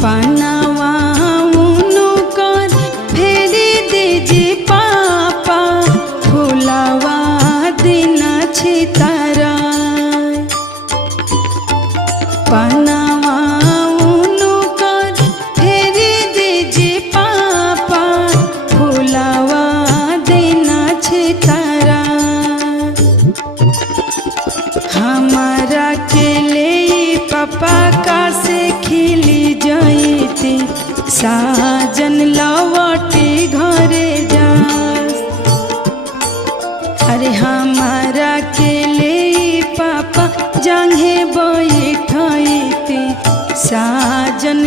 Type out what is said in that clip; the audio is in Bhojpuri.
पनावा उनु कर फेरी दीजी पापा फुलावा दिन छितारा पनावा उनु कर फेरी दीजी पापा फुलावा दिन छितारा हमारा के ले पापा का से खिली जाती साजन लवटी घरे जा अरे हमारा के ले पापा जंघे बैठती साजन